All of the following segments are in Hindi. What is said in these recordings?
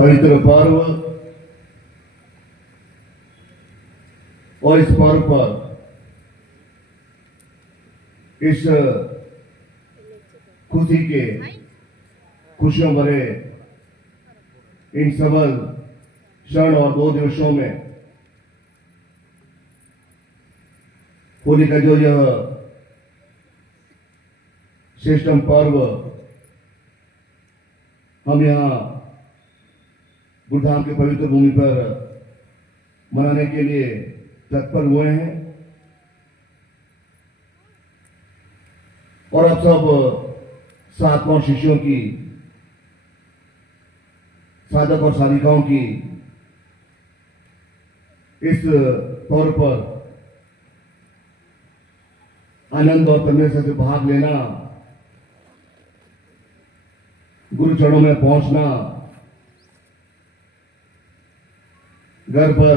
पवित्र पर्व और इस पर्व पर इस खुशियों भरे इन सबल क्षण और 2 दिवसों में होली का जो यह श्रेष्ठतम पर्व हम यहाँ गुरुधाम के पवित्र भूमि पर मनाने के लिए तत्पर हुए हैं और अब सब साधकों शिष्यों की, साधक और साधिकाओं की इस तौर पर आनंद और तन्मयता से भाग लेना, गुरु चरणों में पहुंचना, घर पर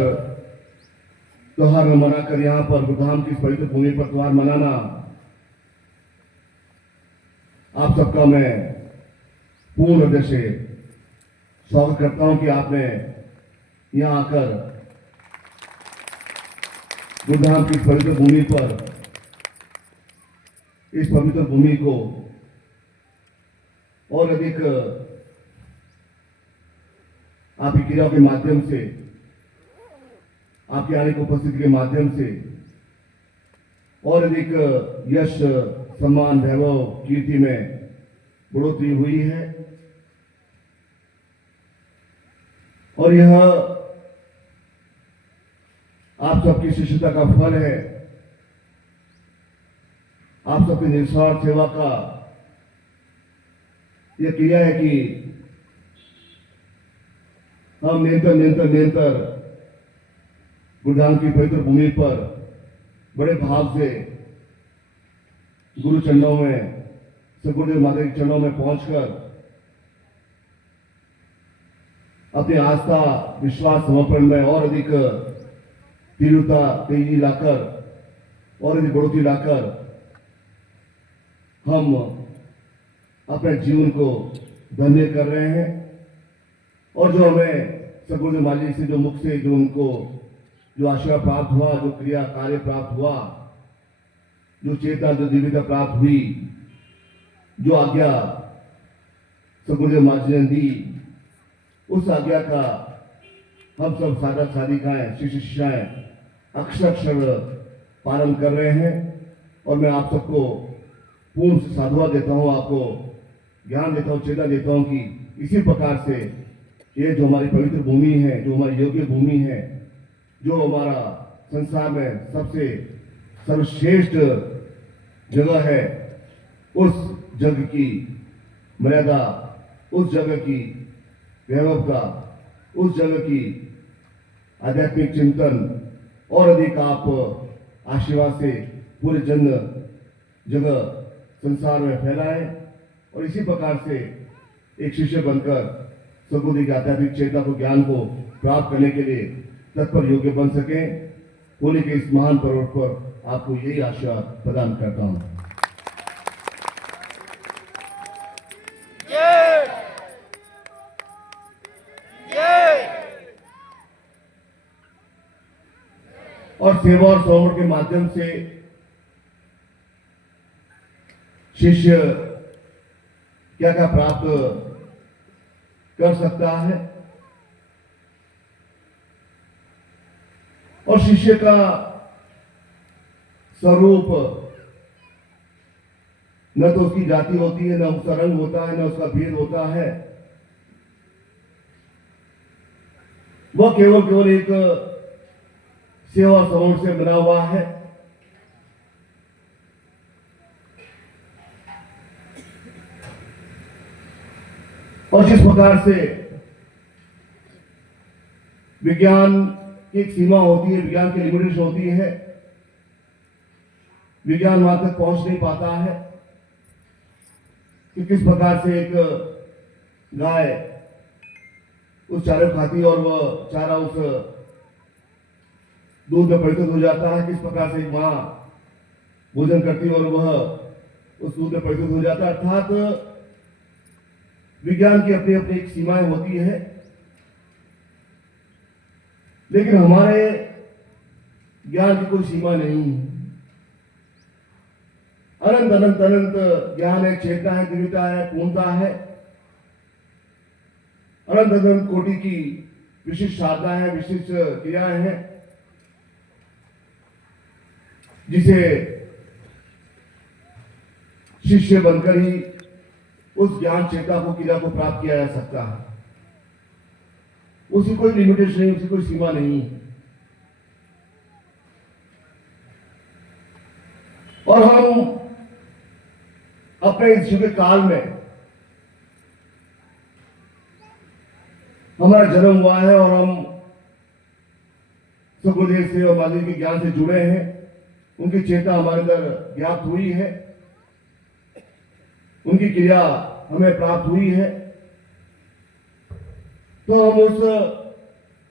त्योहार मनाकर यहाँ पर गुरुधाम की पवित्र भूमि पर त्योहार मनाना, आप सबका मैं पूर्ण हृदय से स्वागत करता हूं कि आपने यहाँ आकर गुरुधाम की पवित्र भूमि पर इस पवित्र भूमि को और अधिक आपकी क्रियाओं के माध्यम से, आपकी आने की उपस्थिति के माध्यम से और अधिक यश, सम्मान, वैभव, कीर्ति में बढ़ोतरी हुई है और यह आप सबकी शिष्यता का फल है, आप सबकी निस्वार्थ सेवा का यह क्रिया है कि हम निरंतर गुरुधाम की पवित्र भूमि पर बड़े भाव से गुरु चरणों में, सदगुरुदेव माता के चरणों में पहुंचकर अपनी आस्था, विश्वास, समर्पण में और अधिक तीव्रता, तेजी लाकर और अधिक बढ़ोतरी लाकर हम अपने जीवन को धन्य कर रहे हैं और जो हमें सदगुरुदेव माता जी से जो मुख से जो उनको जो आशीर्वाद प्राप्त हुआ, जो क्रिया कार्य प्राप्त हुआ, जो चेतना, जो दिव्यता प्राप्त हुई, जो आज्ञा सदगुरुदेव माता जी ने दी, उस आज्ञा का हम सब साधक साधिकाएं, शिष्य शिष्याएं अक्षर पालन कर रहे हैं और मैं आप सबको पूर्ण साधुवाद देता हूं, आपको ज्ञान देता हूं, चेतना देता हूं कि इसी प्रकार से ये जो हमारी पवित्र भूमि है, जो हमारी योग्य भूमि है, जो हमारा संसार में सबसे सर्वश्रेष्ठ जगह है, उस जगह की मर्यादा, उस जगह की वैभवता, उस जगह की आध्यात्मिक चिंतन और अधिक आप आशीर्वाद से पूरे जगह संसार में फैलाएं और इसी प्रकार से एक शिष्य बनकर सदगुरु की आध्यात्मिक चेतना को, ज्ञान को प्राप्त करने के लिए तत्पर योग्य बन सकें। होली के इस महान पर्व पर आपको यही आशीर्वाद प्रदान करता हूं। और सेवा और श्रवण के माध्यम से शिष्य क्या क्या प्राप्त कर सकता है और शिष्य का स्वरूप न तो उसकी जाति होती है, न उसका रंग होता है, न उसका भेद होता है। वह केवल एक सेवा श्रवण से बना हुआ है। और जिस प्रकार से विज्ञान की एक सीमा होती है, विज्ञान की लिमिटेशन होती है, विज्ञान वहां तक पहुंच नहीं पाता है कि किस प्रकार से एक गाय उस चारे खाती और वह चारा उस दूध में परिवर्तित हो जाता है, किस प्रकार से एक मां भोजन करती है और वह उस दूध में परिवर्तित हो जाता है। अर्थात विज्ञान की अपनी अपनी एक सीमाएं होती है लेकिन हमारे ज्ञान की कोई सीमा नहीं है। अनंत अनंत अनंत ज्ञान है, चेतना है, दिव्यता है, पूर्णता है, अनंत अनंत कोटि की विशिष्ट साधना है, विशिष्ट क्रियाएं हैं, जिसे शिष्य बनकर ही उस ज्ञान चेतना को, क्रिया को प्राप्त किया जा सकता है। उसकी कोई लिमिटेशन नहीं, उसकी कोई सीमा नहीं है। और हम अपने इस युग काल में हमारा जन्म हुआ है और हम सगुदेव से और मालिक के ज्ञान से जुड़े हैं, उनकी चेतना हमारे अंदर ज्ञात हुई है, उनकी क्रिया हमें प्राप्त हुई है। तो हम उस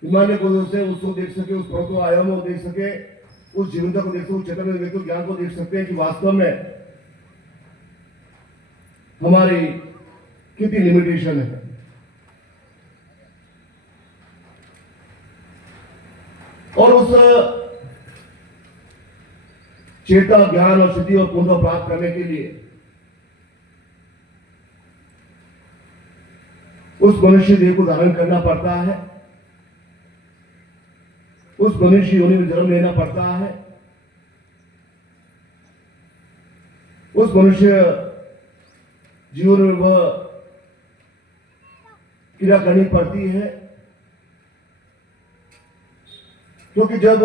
हिमालय को से उसको देख सके, उस पर्वत आयाम को देख सके, उस जीवनता को देख सके, उस चेतन व्यक्ति ज्ञान को देख सकते हैं कि वास्तव में हमारी कितनी लिमिटेशन है। और उस चेता, ज्ञान और सिद्धि और पूर्ण प्राप्त करने के लिए उस मनुष्य देह को धारण करना पड़ता है, उस मनुष्य योनि में जन्म लेना पड़ता है, उस मनुष्य जीवन में वह क्रिया करनी पड़ती है। क्योंकि जब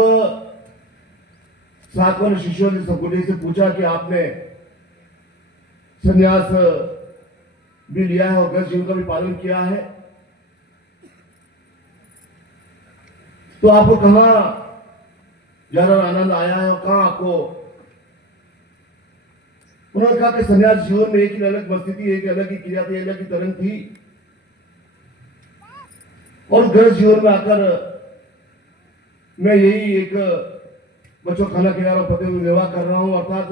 सातवां शिष्यों ने सदगुरु से पूछा कि आपने संन्यास भी लिया है और गृहस्थ जीवन का भी पालन किया है, तो आपको कहां ज्यादा आनंद आया है और कहां आपको, उन्होंने कहा कि संन्यास जीवन में एक ही अलग परिस्थिति, एक अलग ही क्रिया थी, अलग ही तरंग थी, और गृहस्थ जीवन में आकर मैं यही एक बच्चों खाना खिला रहा हूं, पति विवाह कर रहा हूं, अर्थात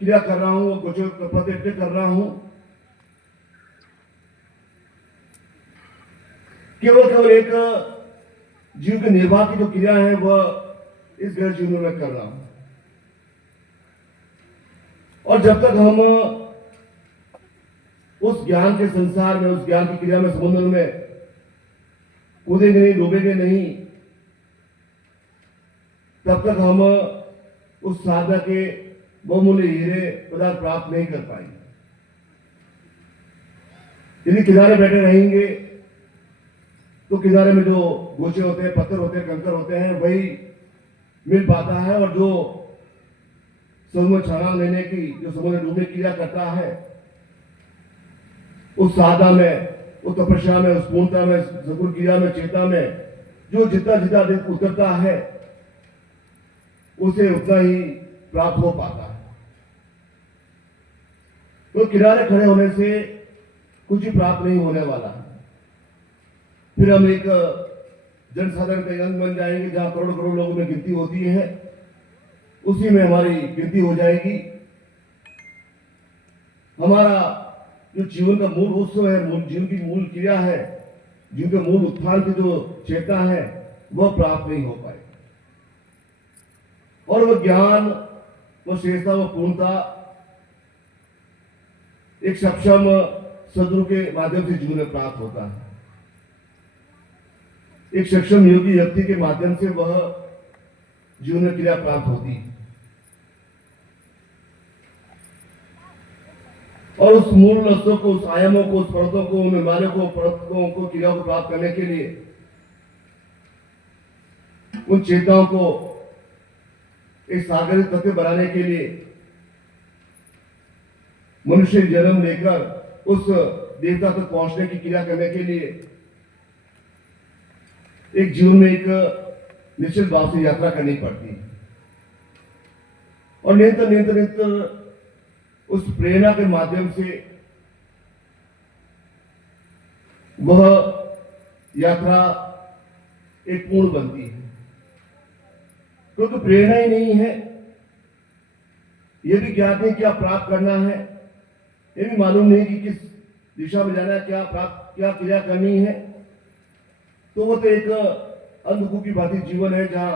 क्रिया कर रहा हूं, बच्चों पति कर रहा हूं, केवल एक जीव के निर्वाह की जो क्रिया है वह इस गृह जीवन में कर रहा हूं। और जब तक हम उस ज्ञान के संसार में, उस ज्ञान की क्रिया में, समुद्र में कूदेंगे नहीं, डूबेंगे नहीं, तब तक हम उस साधना के बहुमूल्य हीरे पदार्थ प्राप्त नहीं कर पाएंगे। यदि किनारे बैठे रहेंगे तो किनारे में जो गोचे होते हैं, पत्थर होते हैं, कंकर होते हैं, वही मिल पाता है, और जो समुद्र छलांग लेने की, जो समुद्र डूबने की क्रिया करता है, उस साधना में, उस तपस्या में, उस पूर्णता में, सगुण क्रिया में, चेतना में जो जितना जितना उतरता है उसे उतना ही प्राप्त हो पाता है। तो किनारे खड़े होने से कुछ ही प्राप्त नहीं होने वाला है। फिर हम एक जनसाधारण का अंग बन जाएंगे, जहां करोड़ करोड़ लोगों में गिनती होती है, उसी में हमारी गिनती हो जाएगी। हमारा जो जीवन का मूल उत्सव है, जीवन की मूल क्रिया है, जीवन के मूल उत्थान की जो चेतना है, वह प्राप्त नहीं हो पाए। और वह ज्ञान, वह श्रेष्ठता, वह पूर्णता एक सक्षम सदगुरु के माध्यम से जीवन में प्राप्त होता है। एक सक्षम योगी व्यक्ति के माध्यम से वह जीवन में क्रिया प्राप्त होती है। और उस मूल रस्तों को, उस आयामों को, उस पर्वतों को, उन हिमालयों को, पर्वतों को, क्रियाओं को प्राप्त करने के लिए, उन चेताओं को एक सागरिक तत्व बनाने के लिए मनुष्य जन्म लेकर उस देवता तक पहुंचने की क्रिया करने के लिए एक जीवन में एक निश्चित भाव से यात्रा करनी पड़ती है। और निरंतर निरंतर निरंतर उस प्रेरणा के माध्यम से वह यात्रा एक पूर्ण बनती है। क्योंकि प्रेरणा ही नहीं है, यह भी ज्ञात नहीं क्या प्राप्त करना है, यह भी मालूम नहीं कि किस दिशा में जाना है, क्या क्रिया करनी है, तो वो तो एक अंधकूप की भांति जीवन है, जहां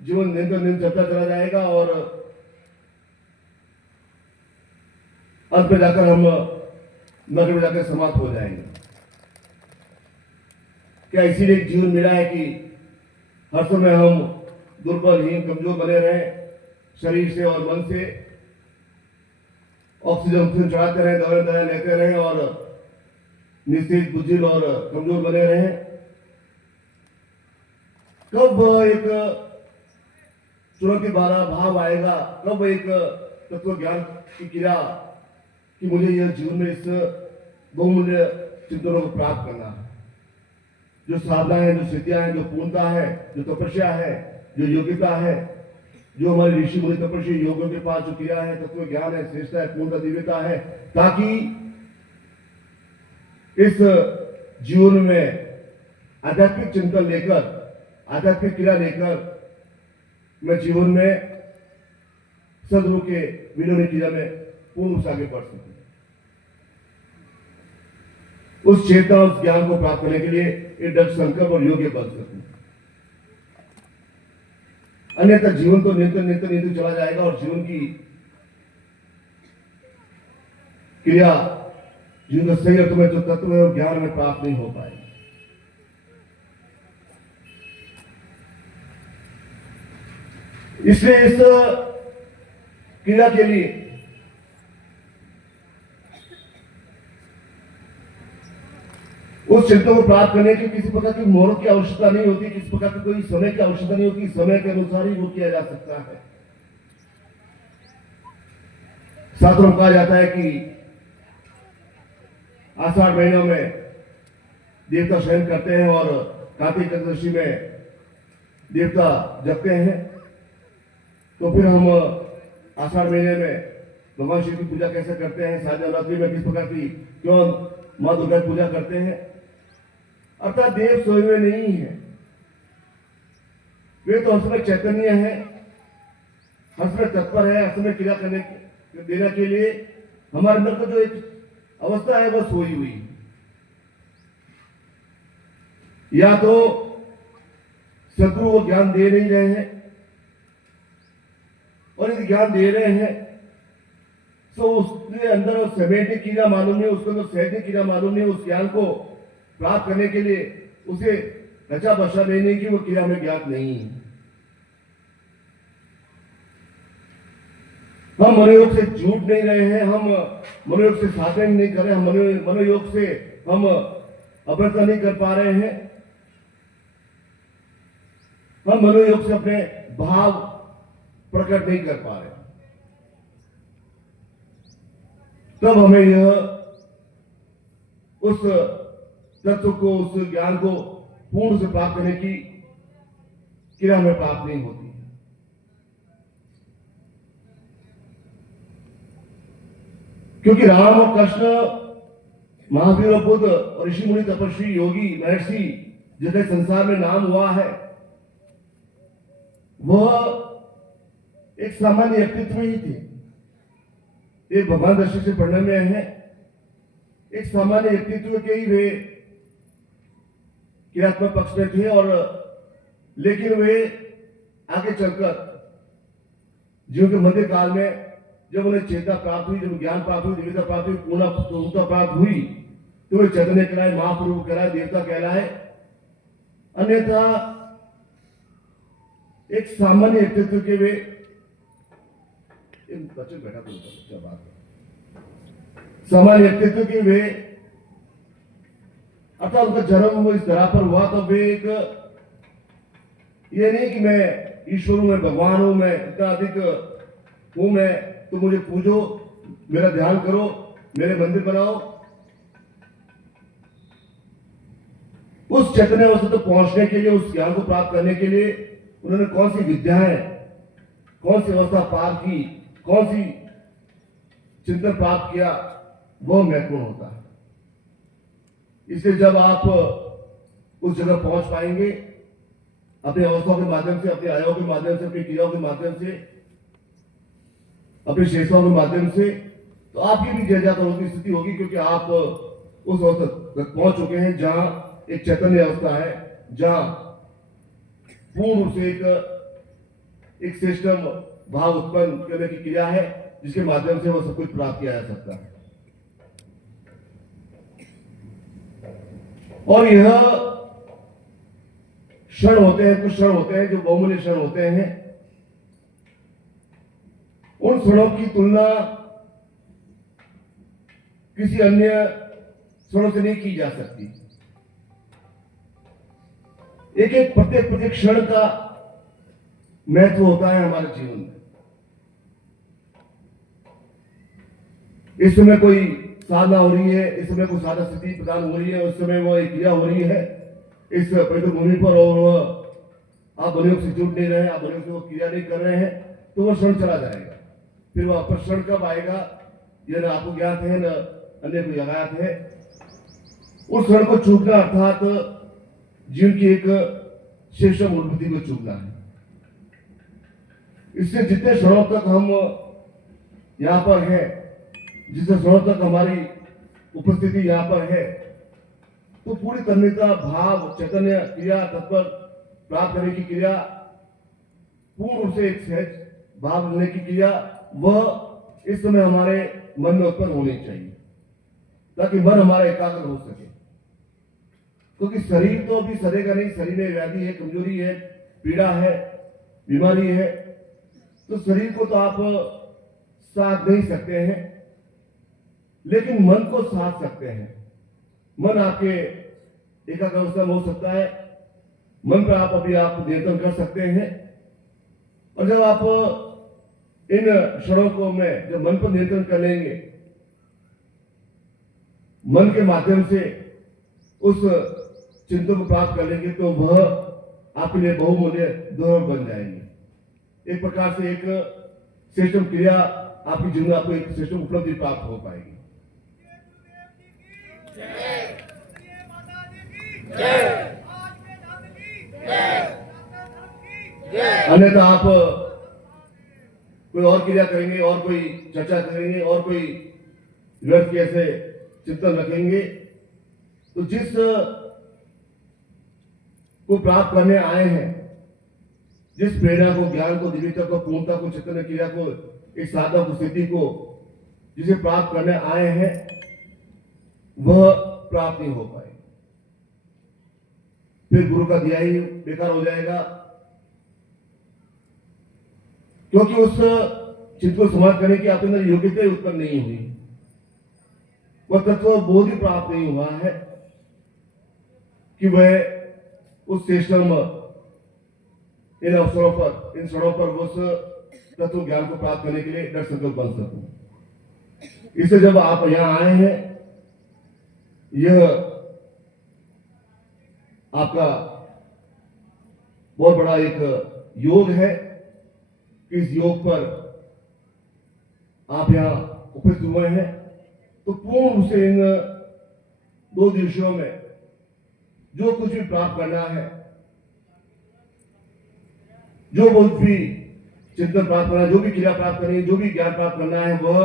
जीवन दिन दिन चलता चला जाएगा और अंत में जाकर हम नरक में जाकर समाप्त हो जाएंगे। क्या इसीलिए जीवन मिला है कि हर समय हम दुर्बलहीन कमजोर बने रहें, शरीर से और मन से ऑक्सीजन चढ़ाते रहें, दवाएं लेते रहें और निश्चित बुद्धिल और कमजोर बने रहें? कब एक चुनौती भरा भाव आएगा, कब एक तत्व ज्ञान की क्रिया कि मुझे यह जीवन में इस बहुमूल्य चिंतनों को प्राप्त करना है, जो साधना है, जो सिद्धियां हैं, जो पूर्णता है, जो तपस्या है, जो योग्यता है, जो हमारे ऋषि मुनि तपस्वी योगों के पास जो क्रिया है, तत्व ज्ञान है, श्रेष्ठता है, पूर्णता दिव्यता है, ताकि इस जीवन में आध्यात्मिक चिंतन लेकर, आध्यात्मिक क्रिया लेकर मैं जीवन में सदगुरु के विनोदी क्रिया में पूर्ण रूप से आगे बढ़ सकूं। उस चेतना, उस ज्ञान को प्राप्त करने के लिए एक दृढ़ संकल्प और योग्य बन सकूं। अन्यथा जीवन तो निरंतर चला जाएगा और जीवन की क्रिया, जीवन का सही अर्थ में जो तत्व है वो ज्ञान में प्राप्त नहीं हो पाएगा। इसलिए इस क्रिया के लिए उस चिंतन को प्राप्त करने के किसी प्रकार की मुहूर्त की आवश्यकता नहीं होती, किसी प्रकार की कोई समय की आवश्यकता नहीं होती, समय के अनुसार ही वो किया जा सकता है। शास्त्रों में कहा जाता है कि आषाढ़ महीनों में देवता शयन करते हैं और कार्तिक एकादशी में देवता जगते हैं। तो फिर हम आषाढ़ महीने में भगवान शिव की पूजा कैसे करते हैं, शारदा नवरात्रि में किस प्रकार की क्यों मां दुर्गा की पूजा करते हैं? अर्थात देव सोए हुए नहीं है, वे तो हर समय चैतन्य है, हर समय तत्पर है, हर समय क्रिया करने देने के लिए। हमारे अंदर का जो एक अवस्था है वह सोई हुई है। या तो सदगुरु वो ज्ञान दे नहीं रहे हैं, और यदि ज्ञान दे रहे हैं तो उसके अंदर समेटने की ना मालूम नहीं, उसके अंदर सहजने की ना मालूम नहीं। उस ज्ञान को प्राप्त करने के लिए उसे रचा बसा लेने की वो क्रिया हमें ज्ञात नहीं है। हम मनोयोग से झूठ नहीं रहे हैं, हम मनोयोग से साधन नहीं कर रहे, हम मनोयोग से हम अभ्यर्था नहीं कर पा रहे हैं, हम मनोयोग से अपने भाव प्रकट नहीं कर पा रहे। तब हमें यह उस तत्व को, उस ज्ञान को पूर्ण से प्राप्त करने की क्रिया हमें प्राप्त नहीं होती। क्योंकि राम और कृष्ण, महावीर और बुद्ध और ऋषि मुनि तपस्वी योगी महर्षि जितने संसार में नाम हुआ है, वह एक सामान्य व्यक्तित्व ही थे। एक भगवान दर्शन से पढ़ने में है, एक सामान्य व्यक्तित्व के ही वे क्रियात्मक पक्ष में थे, और लेकिन वे आगे चलकर जीवन के मध्य काल में जब उन्हें चेतना प्राप्त हुई, जब ज्ञान प्राप्त हुई, दिव्यता प्राप्त हुई, पूर्णता प्राप्त हुई, तो वे चैतन्य कहलाए, महाप्रभु कहलाए, देवता कहलाए। अन्यथा एक सामान्य व्यक्तित्व के वे बच्चे बैठा तो क्या बात है, सामान्य व्यक्तित्व के वे, अर्थात उनका जन्म इस धरा पर हुआ तो वे एक, ये नहीं कि मैं ईश्वर हूं, मैं भगवान हूं, मैं इतना अधिक हूं, मैं तो मुझे पूजो, मेरा ध्यान करो, मेरे मंदिर बनाओ। उस चैतन्य अवस्था तक पहुंचने के लिए, उस ज्ञान को प्राप्त करने के लिए उन्होंने कौन सी विद्याएं, कौन सी अवस्था पार की, कौन सी चिंतन प्राप्त किया, वह महत्वपूर्ण होता है। इसलिए जब आप उस जगह पहुंच पाएंगे अपनी अवस्थाओं के माध्यम से, अपनी आयों के माध्यम से, अपनी क्रियाओं के माध्यम से, अपनी शेषों के माध्यम से, तो आपकी भी जय जाकर उसकी स्थिति होगी, क्योंकि आप उस अवस्था तक पहुंच चुके हैं जहां एक चैतन्य अवस्था है, जहां पूर्ण रूप से एक सिस्टम भाव उत्पन्न करने की क्रिया है, जिसके माध्यम से वो सब कुछ प्राप्त किया जा सकता है। और यह क्षण होते हैं, कुछ क्षण होते हैं जो बहुमूल्य क्षण होते हैं। उन क्षणों की तुलना किसी अन्य क्षणों से नहीं की जा सकती। एक एक प्रत्येक क्षण का महत्व होता है हमारे जीवन में। इस समय कोई साधना हो रही है, इस समय कोई साधना स्थिति प्रदान हो रही है, उस समय वो एक क्रिया हो रही है इस पवित्र भूमि पर, और आप बलियोग से जुट नहीं रहे, आप बलियोग से वो क्रिया नहीं कर रहे हैं, तो वो क्षण चला जाएगा। फिर वो वापस क्षण कब आएगा यह न आपको ज्ञात है, न अन्य को ज्ञात है। उस क्षण को चूकना अर्थात जीवन की एक श्रेष्ठ मूलभूति को चूकना है। इससे जितने क्षणों तक हम यहां पर हैं, जितने क्षणों तक हमारी उपस्थिति यहां पर है, तो पूरी तन्मयता, भाव, चैतन्य, क्रिया, तत्पर प्राप्त करने की क्रिया, पूर्ण रूप से एक सहज भाव लेने की क्रिया, वह इस समय हमारे मन में उत्पन्न होनी चाहिए, ताकि मन हमारा एकाग्र हो सके। क्योंकि शरीर तो अभी सरेगा नहीं, शरीर में व्याधि है, कमजोरी है, पीड़ा है, बीमारी है, तो शरीर को तो आप साथ नहीं सकते हैं, लेकिन मन को साथ सकते हैं। मन आपके एकाग्र अवस्था में हो सकता है, मन पर आप अभी आप नियंत्रण कर सकते हैं। और जब आप इन क्षणों को में जब मन पर नियंत्रण कर लेंगे, मन के माध्यम से उस चिंतन को प्राप्त कर लेंगे, तो वह आपके लिए बहुमूल्य दोहर बन जाएंगे। एक प्रकार से एक सिस्टम क्रिया आपके जीवन में आपको एक सिस्टम उपलब्धि प्राप्त हो पाएगी। अन्यथा आप कोई और क्रिया करेंगे, और कोई चर्चा करेंगे, और कोई व्यर्थ कैसे चिंतन रखेंगे, तो जिस को प्राप्त करने आए हैं, जिस प्रेरणा को, ज्ञान को, दिव्यता को, पूर्णता को, चैतन्य क्रिया को, एक साधना को, स्थिति को जिसे प्राप्त करने आए हैं, वह प्राप्त नहीं हो पाए। फिर गुरु का दिया ही बेकार हो जाएगा, क्योंकि उस चित्त को समाप्त करने की आपके अंदर योग्यता उत्पन्न नहीं हुई, वह तत्व बोध ही प्राप्त नहीं हुआ है कि वह उस सिस्टम इन अवसरों पर, इन क्षणों पर उस तत्व ज्ञान को प्राप्त करने के लिए दृढ़ संकल्प बन सकूं। इससे जब आप यहां आए हैं, यह आपका बहुत बड़ा एक योग है कि इस योग पर आप यहां उपस्थित हुए हैं, तो पूर्ण रूप से इन 2 दिवसों में जो कुछ भी प्राप्त करना है, जो कुछ भी चिंतन प्राप्त करना है, जो भी क्रिया प्राप्त करनी है, जो भी ज्ञान प्राप्त करना है, वह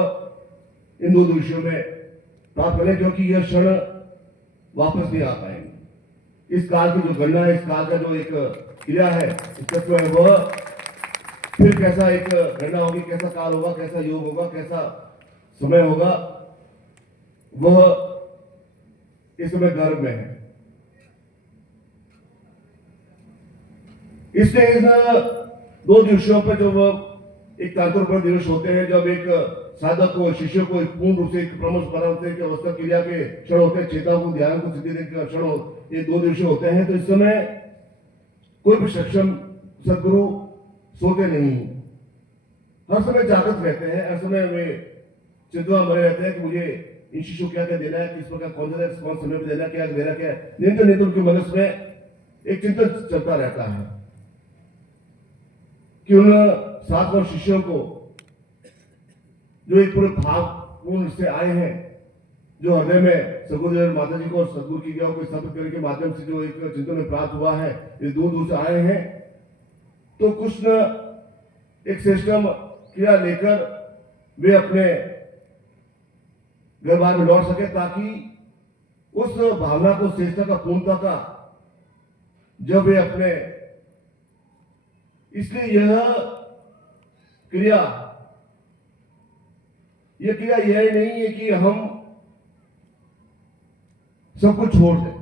इन 2 दिवसों में प्राप्त करें, क्योंकि यह क्षण वापस नहीं आ पाएंगे। इस काल की जो गणना है, इस काल का जो एक क्रिया है, इस तत्व है, वह फिर कैसा एक गणना होगी, कैसा काल होगा, कैसा योग होगा, कैसा समय होगा, वह इस समय गर्भ में है। इसलिए इन 2 दिवसों पर जो एक तांत्रिक दिवस होते हैं, जब एक साधक को, शिष्य को एक पूर्ण रूप से एक प्रमुख परावर्तन के अवस्था क्रिया के क्षण होते हैं, चेतना को, ध्यान को सिद्धि देने के क्षण ये 2 दिवस होते हैं। तो इस समय कोई भी सक्षम सदगुरु सोते नहीं, हर समय जागृत रहते हैं, हर समय वे चिंता में रहते हैं कि मुझे इन शिष्यों क्या क्या देना है, किस प्रकार कौन समय पर देना, क्या देना, क्या निरंतर उनके मन में एक चिंतन चलता रहता है कि उन 7 वर्ष शिष्यों को जो एक पूरे भाव पूर्ण से आए हैं, जो हृदय में सदगुरुदेव माता जी को और सदगुरु की गया को स्थापित करने के माध्यम से जो एक चिंतन में प्राप्त हुआ है, ये दूर दूर से आए हैं, तो कुछ न एक सिस्टम क्रिया लेकर वे अपने व्यवहार में लौट सके, ताकि उस भावना को, श्रेष्ठता का, पूर्णता का जब वे अपने इसलिए क्रिया यह क्रिया यह नहीं है कि हम सब कुछ छोड़ दें।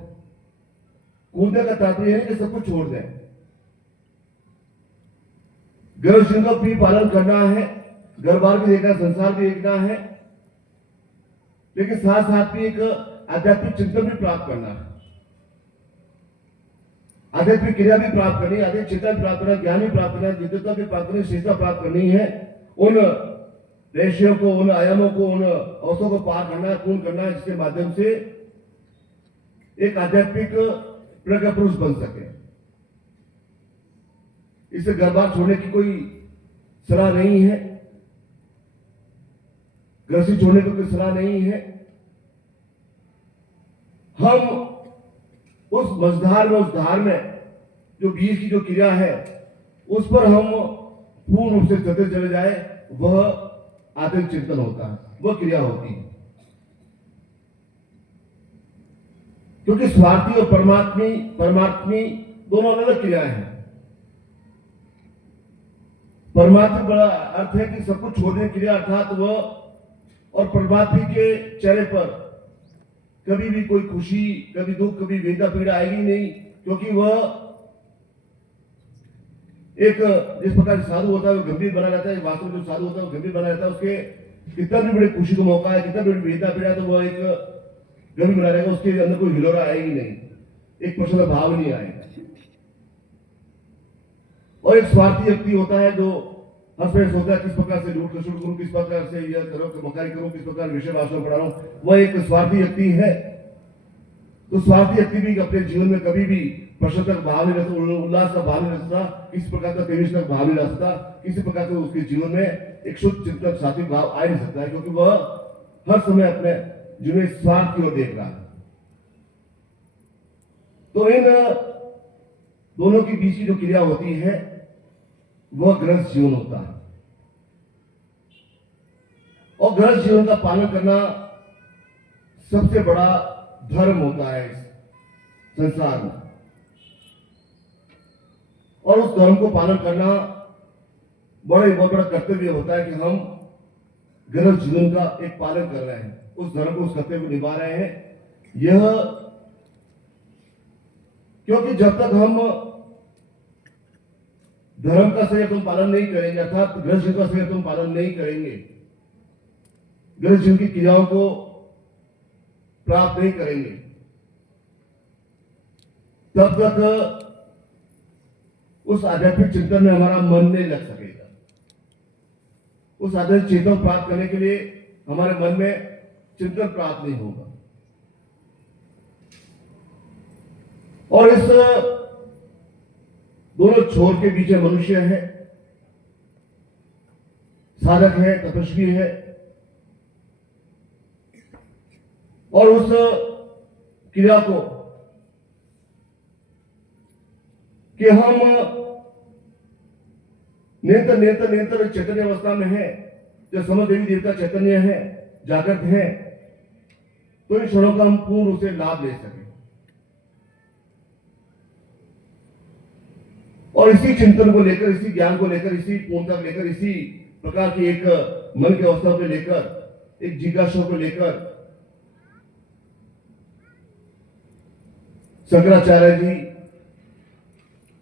कूदने का तात्पर्य है कि सब कुछ छोड़ दें। गर्भ सिंह का भी पालन करना है, घर बार भी देखना, संसार भी देखना है, लेकिन साथ साथ भी एक आध्यात्मिक चिंतन भी प्राप्त करना है, आध्यात्मिक क्रिया भी प्राप्त करनी है, आध्यात्मिक चिंतन प्राप्त करना, ज्ञान भी प्राप्त करना, दिव्यता भी प्राप्त करनी, श्रेष्ठता प्राप्त करनी है। उन रेशियों को, उन आयामों को, उन अवसरों को पार करना है, पूर्ण करना है, जिसके माध्यम से एक आध्यात्मिक प्रज्ञा पुरुष बन सके। इसे घर बार छोड़ने की कोई सलाह नहीं है, गृहस्थी छोड़ने की कोई सलाह नहीं है। हम उस मझधार में, उस धार में जो बीज की जो क्रिया है, उस पर हम पूर्ण रूप से चलते चले जाए, वह आत्मिक चिंतन होता है, वह क्रिया होती है। क्योंकि स्वार्थी और परमात्मी दोनों अलग क्रियाएं हैं। परमात्मा बड़ा अर्थ है कि सब कुछ छोड़ने की क्रिया, अर्थात वह, और परमात्मा के चेहरे पर कभी भी कोई खुशी, कभी दुख, कभी वेदना पीड़ा आएगी नहीं, क्योंकि वह एक जिस प्रकार साधु होता है वो गंभीर बना रहता है, वास्तव में जो साधु होता है वो गंभीर बना रहता है। उसके कितना भी बड़े खुशी का मौका है, कितना भी वेदना पीड़ा है, तो वह एक गंभीर बना रहेगा, उसके अंदर कोई हिलोरा आएगी नहीं, एक प्रश्न का भाव नहीं आएगा। और एक स्वार्थी व्यक्ति होता है जो हंस होता है, किस प्रकार से लूट खसुट करूं, किस प्रकार से यह करो, मकारी करूं, किस प्रकार विषय भाषण पढ़ा रहा हूं, वह एक स्वार्थी व्यक्ति है। तो स्वार्थी व्यक्ति भी अपने जीवन में कभी भी प्रसन्नता का भाव नहीं रखता, उल्लास का भाव नहीं रखता, किसी प्रकार का तेजस्वी का भाव नहीं रखता, किसी प्रकार से उसके जीवन में एक शुद्ध चिंतन सात्विक भाव आ नहीं सकता है, क्योंकि वह हर समय अपने जीवन में स्वार्थ की ओर देख रहा है। तो इन दोनों के बीच की जो क्रिया होती है वह गृहस्थ जीवन होता है। और गृहस्थ जीवन का पालन करना सबसे बड़ा धर्म होता है इस संसार में। और उस धर्म को पालन करना बहुत बड़ा कर्तव्य होता है कि हम गृहस्थ जीवन का एक पालन कर रहे हैं, उस धर्म को, उस कर्तव्य को निभा रहे हैं। यह क्योंकि जब तक हम धर्म का सही तुम पालन नहीं करेंगे, अर्थात गृहस्थ जीवन का सही तुम पालन नहीं करेंगे, गृहस्थ जीवन की क्रियाओं को प्राप्त नहीं करेंगे, तब तक उस आध्यात्मिक चिंतन में हमारा मन नहीं लग सकेगा। उस आध्यात्मिक चेतन प्राप्त करने के लिए हमारे मन में चिंतन प्राप्त नहीं होगा। और इस दोनों छोर के बीच मनुष्य है, साधक है, तपस्वी है, और उस क्रिया को कि हम निरंतर चैतन्य अवस्था में है, जब समस्त देवी देवता चैतन्य है, जागृत है, तो इन क्षणों का हम पूर्ण रूप से लाभ ले सके। और इसी चिंतन को लेकर, इसी ज्ञान को लेकर, इसी पूर्णता को लेकर, इसी प्रकार की एक मन की अवस्था को लेकर, एक जिज्ञासा को लेकर शंकराचार्य जी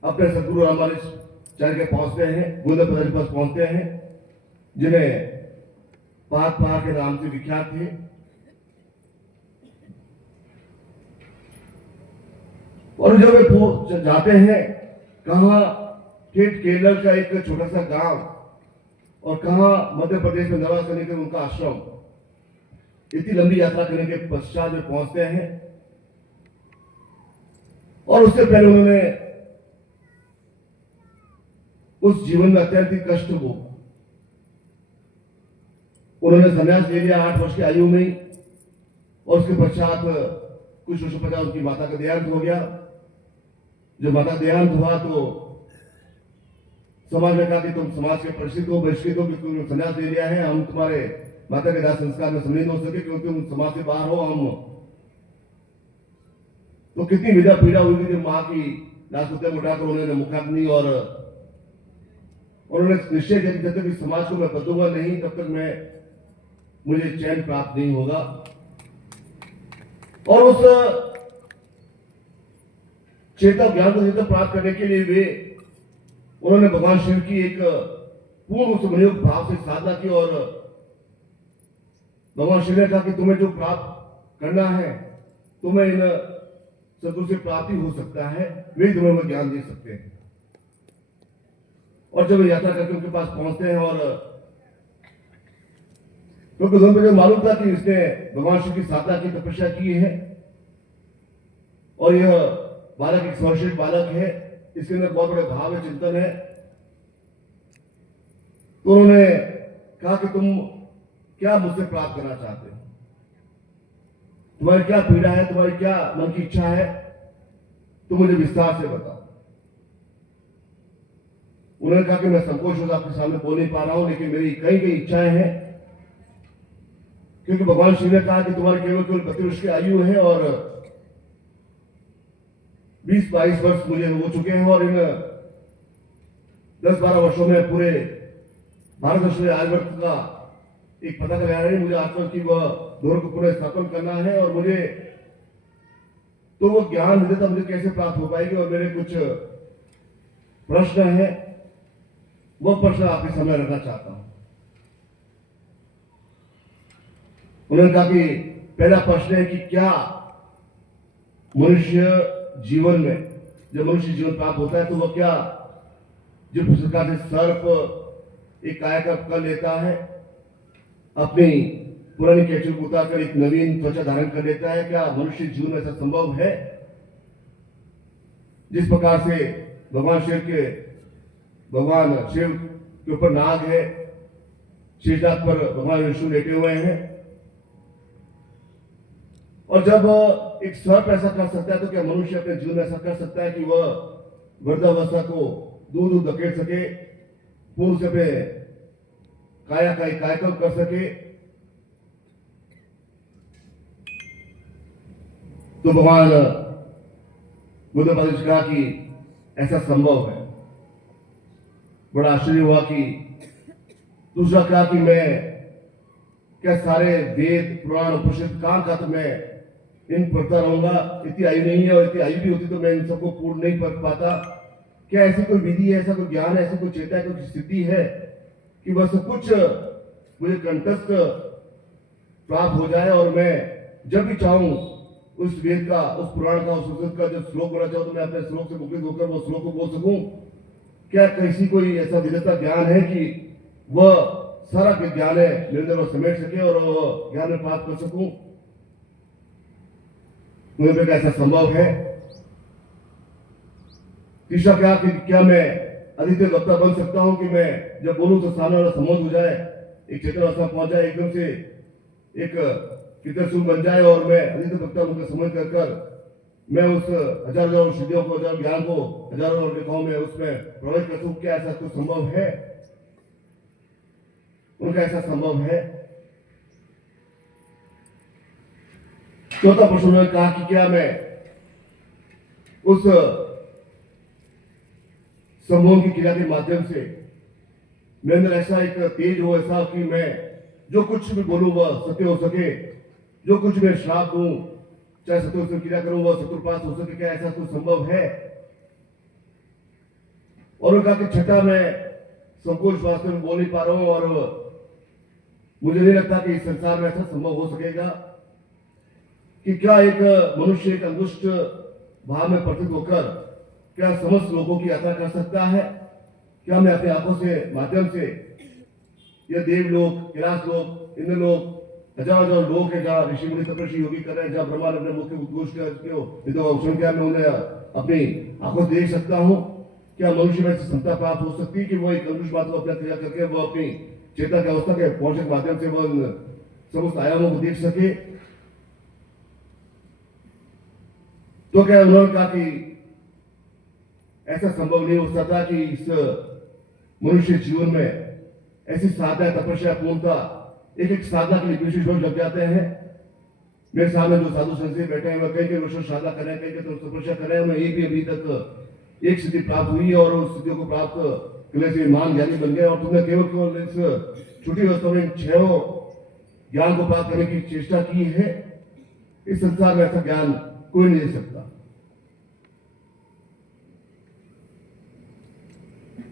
अपने सदगुरु रामानुजाचार्य के पहुंचते हैं, गोविंद पद के पास पहुंचते हैं, जिन्हें पाद पहाड़ के नाम से विख्यात थे। और जब वे जाते हैं, कहां ठेठ केरल का एक छोटा सा गांव, और कहां मध्य प्रदेश में नवाज करने के उनका आश्रम, इतनी लंबी यात्रा करने के पश्चात वे पहुंचते हैं। और उससे पहले उन्होंने उस जीवन में अत्यंत कष्ट भोगा। उन्होंने संन्यास ले लिया 8 वर्ष की आयु में, और उसके पश्चात कुछ वर्षों पश्चात उनकी माता का देहांत हो गया। जब माता देहांत हुआ तो समाज ने कहा कि तुम समाज के परिचित हो, बहिष्कृत हो, कि तुमने संन्यास ले लिया है, हम तुम्हारे माता के दाह संस्कार में सम्मिलित हो सके, क्योंकि तुम समाज से बाहर हो। हम तो कितनी विधा पीड़ा हुई कि मां की लाश उठाकर उन्होंने मुखाग्नि और उन्होंने निश्चय किया कि जब तक इस समाज को मैं बदलूंगा नहीं तब तक मुझे चैन प्राप्त नहीं होगा। और उस चेतन ज्ञान को चेतन प्राप्त करने के लिए उन्होंने भगवान शिव की एक पूर्ण संयोग भाव से साधना की और भगवान शिव ने कहा कि तुम्हें जो प्राप्त करना है, तुम्हें इन सदगुरु से प्राप्ति हो सकता है, वे तुम्हें वो ज्ञान दे सकते हैं। और जब यात्रा करके उनके पास पहुंचते हैं और क्योंकि मुझे मालूम था कि इसने भगवान शिव की साधना की तपस्या की है और यह बालक एक सर्वश्रेष्ठ बालक है, इसके अंदर बहुत बड़े भाव है, चिंतन है। तो उन्होंने कहा कि तुम क्या मुझसे प्राप्त करना चाहते हो, तुम्हारी क्या पीड़ा है, तुम्हारी क्या मन की इच्छा है, तुम मुझे विस्तार से बताओ। उन्होंने कहा कि मैं संकोचवश आपके सामने बोल नहीं पा रहा हूं, लेकिन मेरी कई कई इच्छाएं हैं, क्योंकि भगवान शिव ने कहा कि तुम्हारे केवल 32 वर्ष की आयु है और 20-22 वर्ष मुझे हो चुके हैं और इन 10-12 वर्षों में पूरे भारतवर्ष में आर्यवर्त का एक पता लगाया है। मुझे आत्मवर्ष की वह धोर को पुनः स्थापन करना है और मुझे तो वो ज्ञान विद्या मुझे कैसे प्राप्त हो पाएगी, और मेरे कुछ प्रश्न है, वह प्रश्न आपके सामने रखना चाहता हूं। उन्होंने कहा कि पहला प्रश्न है कि क्या मनुष्य जीवन में जब मनुष्य जीवन प्राप्त होता है तो वह क्या जिस प्रकार से सर्प एक कायाकल्प कर लेता है, अपनी पुरानी केचुल को उतारकर एक नवीन त्वचा धारण कर लेता है, क्या मनुष्य जीवन में ऐसा संभव है? जिस प्रकार से भगवान शिव के ऊपर नाग है, शेषनाग पर भगवान विष्णु लेटे हुए हैं, और जब एक सर्प ऐसा कर सकता है तो क्या मनुष्य अपने जीवन में ऐसा कर सकता है कि वह वृद्धावस्था को दूर दूर धकेल सके, पूर्ण से पे कायाकल्प कर सके? तो भगवान बुद्ध ने कहा कि ऐसा संभव है। बड़ा आश्चर्य हुआ कि दूसरा कहा कि मैं क्या सारे वेद पुराण उपनिषद काम का तो मैं इन पढ़ता रहूंगा, इतनी आयु नहीं है, और इतनी आयु भी होती तो मैं इन सबको पूर्ण नहीं पढ़ पाता। क्या ऐसी कोई विधि है, ऐसा कोई ज्ञान है, ऐसी कोई चेतना है, कोई सिद्धि है कि वह सब कुछ मुझे कंठस्थ प्राप्त हो जाए और मैं जब भी चाहूं उस वेद का, उस पुराण का, उस उपनिषद का जब श्लोक बोलना चाहूं तो मैं अपने श्लोक से मुक्ति होकर वो श्लोक को बोल सकूं? क्या कैसी कोई ऐसा विधता ज्ञान है कि वह सारा ज्ञान है मेरे अंदर समेट सके और वह ज्ञान में प्राप्त कर सकूं? मुझे क्या ऐसा संभव है? तीसरा क्या मैं अद्वितीय वक्ता बन सकता हूं कि मैं जब बोलूं तो सामने वाला समझ हो जाए, एक चेतन अवस्था पहुंच जाए, एकदम से एक कितरसूल बन जाए और मैं अद्वितीय वक्ता मुझे समझ कर मैं उस हजारों सिद्धियों को, हजारों ज्ञान को, हजारों रेखाओं में उसमें प्रवेश कर सकूं? क्या ऐसा कुछ संभव है? उनका ऐसा संभव है? चौथा प्रश्न उन्होंने कहा कि क्या मैं उस संभोग की क्रिया के माध्यम से मेरे अंदर ऐसा एक तेज हो, ऐसा कि मैं जो कुछ भी बोलूं वह सत्य हो सके, जो कुछ मैं श्राप दूं चाहे सत्य से क्रिया करूं वह शत्रुपात हो सके? क्या ऐसा कुछ संभव है? और उन्होंने कहा कि छठा, मैं संकोच वास्तव में बोल नहीं पा रहा हूं और मुझे नहीं लगता कि इस संसार में ऐसा संभव हो सकेगा कि क्या एक मनुष्य एक अंगुष्ठ भाव में प्रतीत होकर क्या समस्त लोगों की यात्रा कर सकता है? क्या मैं अपनी आंखों से माध्यम से यह देवलोक, कैलाश लोक, इंद्र लोक, हजार लोग हैं जहाँ ऋषि मुनि तपस्वी योगी कर रहे हैं, जहाँ ब्रह्मा ने अपने मुख के उद्घोष किया मैं उन्हें अपनी आंखों से देख सकता हूँ? क्या मनुष्य में क्षमता प्राप्त हो सकती है कि वह एक अंगुष्ठ बात को अपना क्रिया करके वह अपनी चेतना की अवस्था के पहुंचने के माध्यम से वह समस्त आयामों को देख सके? तो क्या उन्होंने कहा कि ऐसा संभव नहीं हो सकता कि इस मनुष्य जीवन में ऐसी साधना, तपस्या, पूर्णता, एक एक साधना के लिए विशेष वर्ष लग जाते हैं। मेरे सामने जो साधु संत बैठे हैं वह कई वर्षों साधना कर रहे हैं, कई तपस्या कर रहे हैं, उन्हें एक भी अभी तक एक स्थिति प्राप्त हुई और उस स्थितियों को प्राप्त कले से महान ज्ञानी बन गए और तुमने केवल केवल इस छोटी अवस्था में 6 ज्ञान को प्राप्त करने की चेष्टा की है। इस संसार में ऐसा ज्ञान कोई नहीं दे सकता।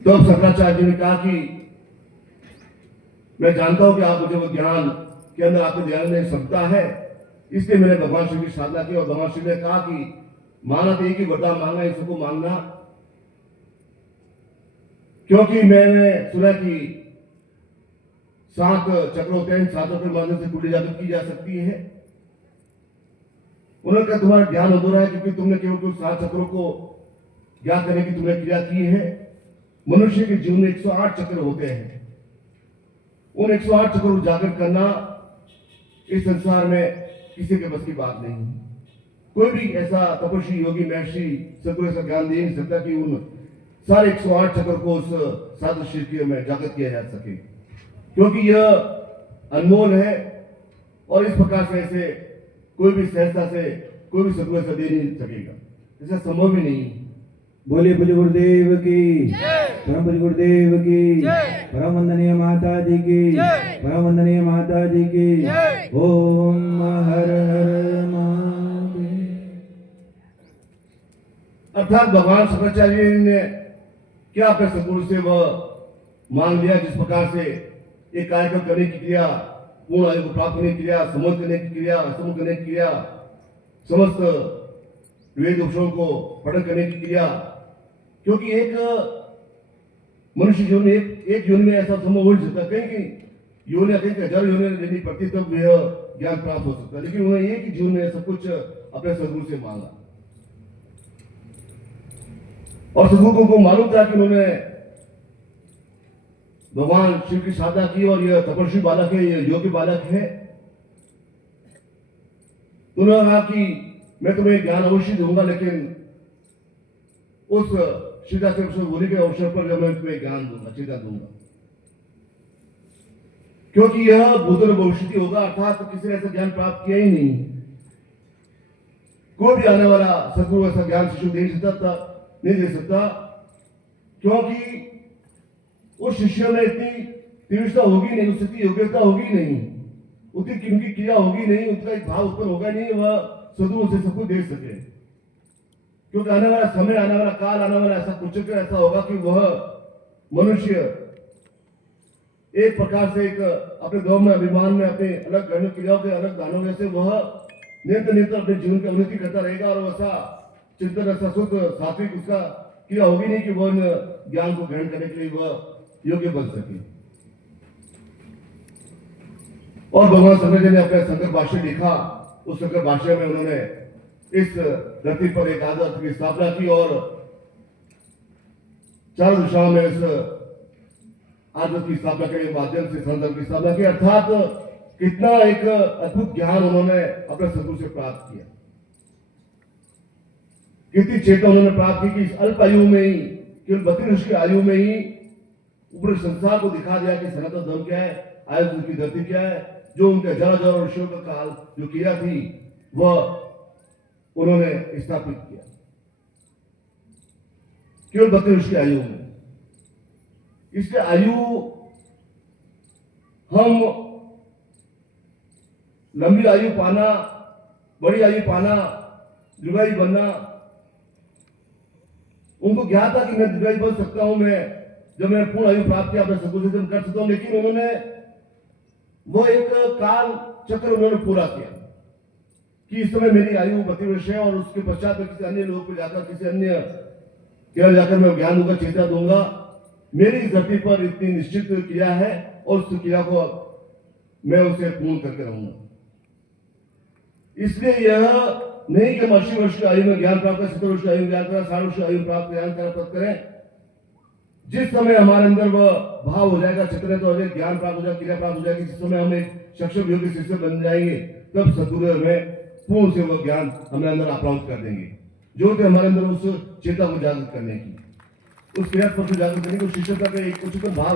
तो अब शंकराचार्य जी ने कहा कि मैं जानता हूं कि आप मुझे वो ज्ञान के अंदर आपके ध्यान में क्षमता है, इसलिए मैंने भगवान शिव की साधना की। और भगवान शिव ने कहा कि माना तो एक ही वरदान मांगना, इन सबको मांगना, क्योंकि मैंने सुना कि 7 चक्र होते हैं, 7 के माध्यम से कुंडली जागृत की जा सकती है। उन्होंने कहा तुम्हारा ज्ञान अधूरा है क्योंकि तुमने केवल कुछ 7 चक्रों को ज्ञात करने की तुमने क्रिया की है। मनुष्य के जीवन में 108 चक्र होते हैं। उन 108 चक्रों को जागृत करना इस संसार में किसी के बस की बात नहीं है। कोई भी ऐसा तपस्वी योगी महर्षि सदगुरु ऐसा ज्ञान दे नहीं सकता कि उन सारे 108 चक्र को उस साधु में जागृत किया जा सके, क्योंकि यह अनमोल है। और इस प्रकार से ऐसे कोई भी सहजता से कोई भी सदगुरु ऐसा दे नहीं सकेगा, ऐसा संभव ही नहीं। बोले पूज्य गुरुदेव की, परम पूज्य गुरुदेव की, परम वंदनीय माता जी की, परम वंदनीय माता जी की। ओम हर हर महादेव। अर्थात भगवान शंकराचार्य ने क्या अपने सदगुरु से वह मांग लिया, जिस प्रकार से एक कार्यक्रम करने की क्रिया, पूर्ण आयु को प्राप्त करने की क्रिया, समझ करने की क्रिया, समूह करने की क्रिया, समस्त वेद उपनिषदों को पठन करने की क्रिया, क्योंकि एक मनुष्य जीवन में एक जीवन में ऐसा संभव हो नहीं सकता। कहीं योनि कहीं हजार योनि लेनी पड़ती तब यह ज्ञान प्राप्त हो सकता है, लेकिन उन्होंने एक ही जीवन में सब कुछ अपने सदगुरु से मांगा। और सदगुरु को मालूम था कि उन्होंने भगवान शिव की साधना की और यह तपस्वी बालक है, यह योगी बालक है। उन्होंने कहा कि मैं तुम्हें ज्ञान अवश्य दूंगा, लेकिन उस सीधा से होली के अवसर पर जब मैं तुम्हें ज्ञान दूंगा, चेता दूंगा, क्योंकि यह भूतल भविष्य होगा। अर्थात किसी ने ऐसा ज्ञान प्राप्त किया ही नहीं। कोई भी आने वाला सदगुरु ऐसा ज्ञान शिष्य नहीं दे सकता, क्योंकि उस शिष्य में इतनी तीव्रता होगी नहीं, उसकी योग्यता होगी नहीं, उतनी किनकी क्रिया होगी नहीं, उनका एक भाव उत्पन्न होगा नहीं, वह सदगुरु से सब कुछ दे सके। क्योंकि आने वाला समय, आने वाला काल, आने वाला ऐसा कुछ ऐसा होगा कि वह मनुष्य एक प्रकार से एक अपने गौ में, अभिमान में, अपने अलग गणों क्रियाओं के अलग दानों में से वह निरंतर अपने जीवन की उन्नति करता रहेगा। और वैसा चिंतन, ऐसा शुद्ध सात्विक उसका क्रिया होगी नहीं कि वह ज्ञान को ग्रहण करने के लिए वह योग्य बन सके। और भगवान शंकर ने अपने शंकर भाष्य लिखा। उस शंकर भाष्य में उन्होंने इस धरती पर एक आदर्श की स्थापना की और चारों दिशाओं में इस आदर्श की स्थापना के माध्यम से संधर्म की स्थापना की। अर्थात कितना एक अद्भुत ज्ञान उन्होंने अपने सदगुरु से प्राप्त किया, कितनी चेतना उन्होंने प्राप्त की कि इस अल्प आयु में ही, केवल 32 वर्ष की आयु में ही पूरे संसार को दिखा दिया कि सनातन धर्म क्या है, आयुर्वेद की धरती क्या है। जो उनके हजार ऋषियों का काल जो किया थी वह उन्होंने स्थापित किया केवल 32 वर्ष की आयु में। इसलिए आयु, हम लंबी आयु पाना, बड़ी आयु पाना, दीर्घायु बनना, उनको ज्ञात था कि मैं दीर्घायु बन सकता हूं, मैं जब मैंने पूर्ण आयु प्राप्त किया अपने सदगुरु से कर सकता हूं। लेकिन उन्होंने वो एक काल चक्र उन्होंने पूरा किया कि इस समय मेरी आयु 32 वर्ष है और उसके पश्चात मैं किसी अन्य लोग को जाकर, किसी अन्य केवल जाकर मैं ज्ञान दूंगा, चेता दूंगा। मेरी इस धरती पर इतनी निश्चित क्रिया है और उस क्रिया को मैं उसे पूर्ण करके रहूंगा। इसलिए यह नहीं कि हम 80 वर्ष की आयु में ज्ञान प्राप्त करें, 70 वर्ष की आयु में ज्ञान करें, 60 वर्ष की आयु प्राप्त ज्ञान प्राप्त करें। जिस समय हमारे अंदर वह भाव हो जाएगा, चेतना तो हो जाएगी, ज्ञान प्राप्त हो जाएगा, क्रिया प्राप्त हो जाएगी, जिस समय हम एक सक्षम योगी शिष्य बन जाएंगे, तब सदगुरु हमें पूर्ण से वह ज्ञान हमें अंदर आप्राप्त कर देंगे। जो थे हमारे अंदर उस चेता को जागृत करने की, उस क्रिया पर जागृत करने की, उस शिष्यता के एक उच्चतम भाव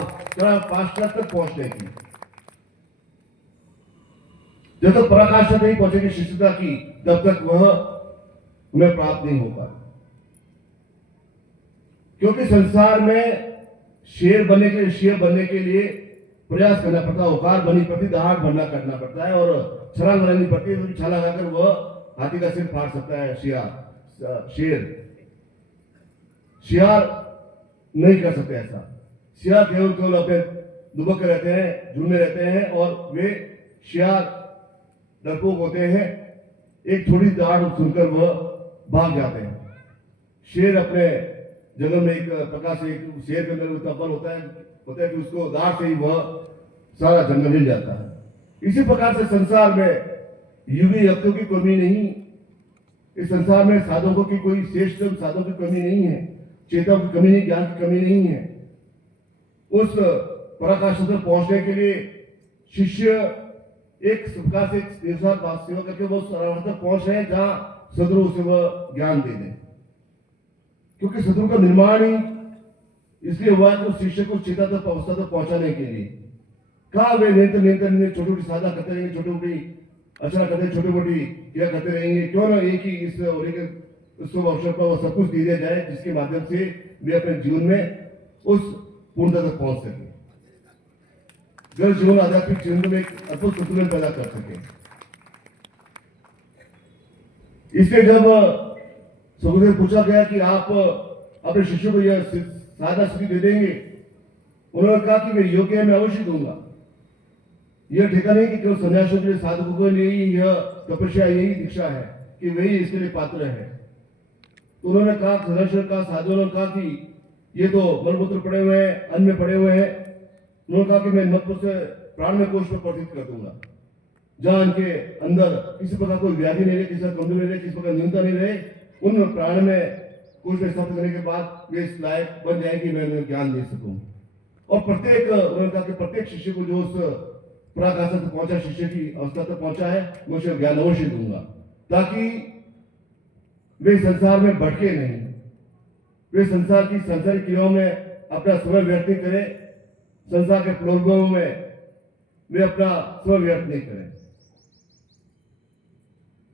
पाश्चात तक पहुंचने की। जब तक पराकाष्ठा नहीं पहुंचेगी शिष्यता की, तब तक वह हमें प्राप्त नहीं होगा। क्योंकि संसार में शेर बनने के लिए, शेर बनने के लिए प्रयास करना पड़ता है, औकार बनी पड़ती, दहाड़ भरना करना पड़ता है और छलांग लगानी पड़ती है, तो छलांग लगाकर वह हाथी का सिर फाड़ सकता है। शियार नहीं कर सकते ऐसा। शियार केवल केवल अपने दुबक के रहते हैं, झुंड में रहते हैं और वे शियार डरपोक होते हैं, एक थोड़ी दहाड़ सुनकर वह भाग जाते हैं। शेर अपने जंगल में एक प्रकार से, एक शेर के अंदर इतना बल होता है कि उसको दाढ़ से ही वह सारा जंगल हिल जाता है। इसी प्रकार से संसार में युगी यक्तों की कमी नहीं, इस संसार में साधकों की कोई श्रेष्ठ साधकों की कमी नहीं है, चेताओं की कमी नहीं, ज्ञान की कमी नहीं है। उस पराकाष्ठ तक पहुंचने के लिए शिष्य एक प्रकार से निस्वार्थ सेवा करके वो तक पहुंच रहे हैं जहां सदगुरु से वह ज्ञान दे दें, क्योंकि सदगुरु का निर्माण ही इसलिए हुआ कि उस शिष्य को चेता तक अवस्था तक पहुंचाने के लिए। कहा वे निरंतर छोटी छोटी साधना करते रहेंगे, छोटी मोटी अर्चना करते, छोटी मोटी क्रिया करते रहेंगे, क्यों ना एक ही इस अवसर पर वो सब कुछ दे दिया जाए जिसके माध्यम से वे अपने जीवन में उस पूर्णता तक पहुंच सके, जल जीवन आध्यात्मिक जीवन में एक अद्भुत संतुलन पैदा कर सके। इसलिए जब सदगुरु से पूछा गया कि आप अपने शिष्यों को यह साधना स्थिति दे देंगे, उन्होंने कहा कि मैं योग्य है, मैं अवश्य दूंगा। यह ठेका नहीं कि केवल सन्यासियों के लिए, साधकों के लिए ही यह तपस्या, यही दीक्षा है कि वही इसके लिए पात्र है। तो उन्होंने कहा, सन्यासियों का, साधुओं ने कहा कि ये तो मलमूत्र पड़े हुए हैं, अन्न में पड़े हुए हैं। उन्होंने कहा कि मैं मत से प्राण में कोष पर प्रतिष्ठित कर दूंगा, जहां इनके अंदर किसी प्रकार कोई व्याधि नहीं रहे, किसी प्रकार कमजोरी नहीं रहे, किसी प्रकार न्यूनता नहीं रहे, उन प्राण में कोष में स्थापित करने के बाद वे इस लायक बन जाए कि मैं उन्हें ज्ञान दे सकूं। और प्रत्येक, उन्होंने कहा कि प्रत्येक शिष्य को जो उस पराकाष्ठ तक पहुंचा, शिष्य की अवस्था तक पहुंचा है, मैं उसे ज्ञान अवश्य दूंगा, ताकि वे संसार में भटके नहीं, वे संसार की सांसारिक क्रियाओं में अपना समय व्यर्थ नहीं करें, संसार के प्रलोभनों में वे अपना समय व्यर्थ नहीं करें।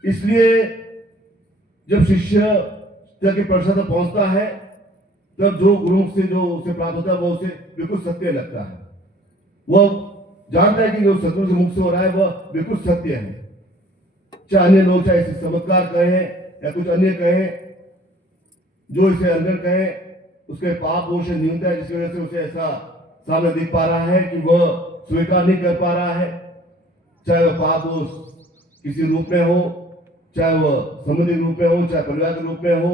इसलिए जब शिष्य की परीक्षा तक पहुंचता है, तब जो गुरु से जो उसे प्राप्त होता है वो उसे बिल्कुल सत्य लगता है। वो जानता है कि जो सदगुरु से मुख से हो रहा है वह बिल्कुल सत्य है। चाहे अन्य लोग चाहे इसे चमत्कार कहें या कुछ अन्य कहें, जो इसे अंदर कहें, उसके पाप दोष न्यूनता है जिसकी वजह से उसे ऐसा सामने दिख पा रहा है कि वह स्वीकार नहीं कर पा रहा है। चाहे वह पाप दोष किसी रूप में हो, चाहे वह संबंधी रूप में हो, चाहे परिवार के रूप में हो,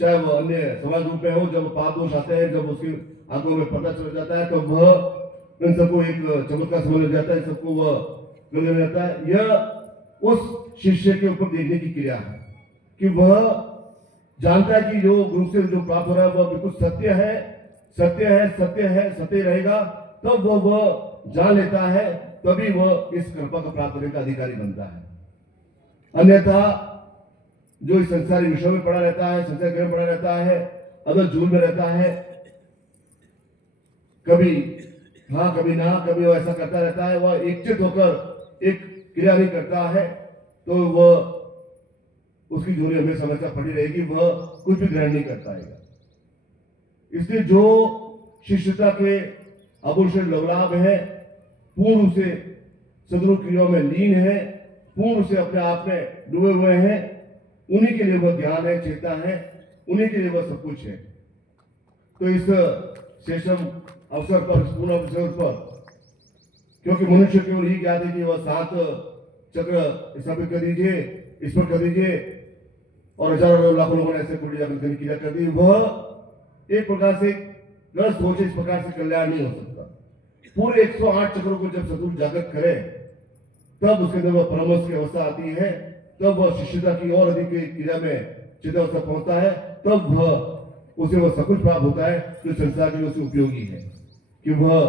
चाहे वह अन्य समाज रूप में हो। जब पाप दोष आते हैं, जब उसकी आंखों में पता चल जाता है, तो वह इन सबको एक चमत्कार समझ लग जाता है, सबको वह गले में जाता है। यह उस शिष्य के ऊपर देखने की क्रिया है कि वह जानता है कि जो गुरु से जो प्राप्त हो रहा है वह बिल्कुल सत्य है, सत्य है, सत्य है, सत्य रहेगा। तब वह जान लेता है, तभी वह इस कृपा को प्राप्त करने का अधिकारी बनता है। अन्यथा जो इस संसारी विषयों में पड़ा रहता है, संसार में पड़ा रहता है, अगर जून में रहता है, कभी हाँ कभी ना, कभी वो ऐसा करता रहता है, वह एकचित होकर एक क्रिया नहीं करता है, तो वह उसकी झोली हमें समस्या पड़ी रहेगी, वह कुछ भी ग्रहण नहीं कर पाएगा। इसलिए जो शिष्यता के अभूषण लवलाभ है, पूर्ण से सदगुरु क्रियाओं में लीन है, पूर्ण से अपने आप में डूबे हुए हैं, उन्हीं के लिए वह ज्ञान है, चेतना है, उन्हीं के लिए वह सब कुछ है। तो इस शेषम अवसर पर, पूर्ण अवसर पर, क्योंकि मनुष्य केवल यही ज्ञात है कि वह 7 चक्र स्थापित कर दीजिए, इस पर कर दीजिए, और हजारों लाखों लोगों ने ऐसे पूरी जागृत करने की क्रिया कर दी। वह एक प्रकार से गलत सोचे, इस प्रकार से कल्याण नहीं हो सकता। पूरे 108 चक्रों को जब सदगुरु जागृत करे, तब उसके अंदर वह परमहंस की अवस्था आती है, तब वह शिष्यता की और अधिक क्रिया में चितावस्था पहुंचता है, तब वह उसे वह सब कुछ प्राप्त होता है जो संसार के लिए उसे उपयोगी है, कि वह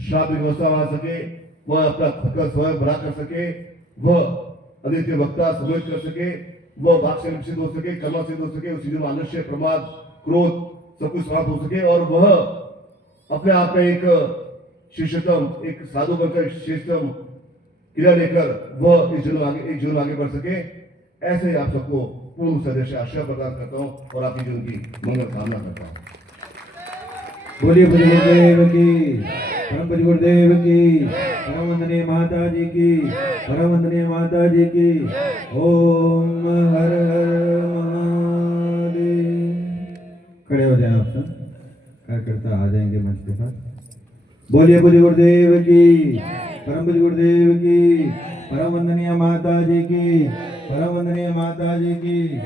शाब्दिक व्यवस्था आ सके, वह अपना खतरा स्वयं भरा कर सके, वह अद्वितीय वक्ता समूहित कर सके, वह वाक से सिद्ध हो सके, कर्म सिद्ध हो सके, उसी में आलस्य, प्रमाद, क्रोध सब कुछ समाप्त हो सके, और वह अपने आप में एक शिष्यतम, एक साधु बनकर श्रेष्ठतम क्रिया लेकर वह एक जीवन आगे बढ़ सके। ऐसे ही आप सबको पूर्ण सदस्य आशा प्रदान करता हूं और आपकी जीवन की मंगल कामना करता हूं। बोलिए पूज्य गुरुदेव की, परम पूज्य गुरुदेव की, परम वंदनीय माता जी की, परम वंदनीय माता जी की। ओम हर हर महादेव। खड़े हो जाएं आप सब, कार्यकर्ता आ जाएंगे मंच के पास। बोलिए पूज्य गुरुदेव की, परम पूज्य गुरुदेव की, परम वंदनीय माता जी की, परम वंदनीय माता जी की।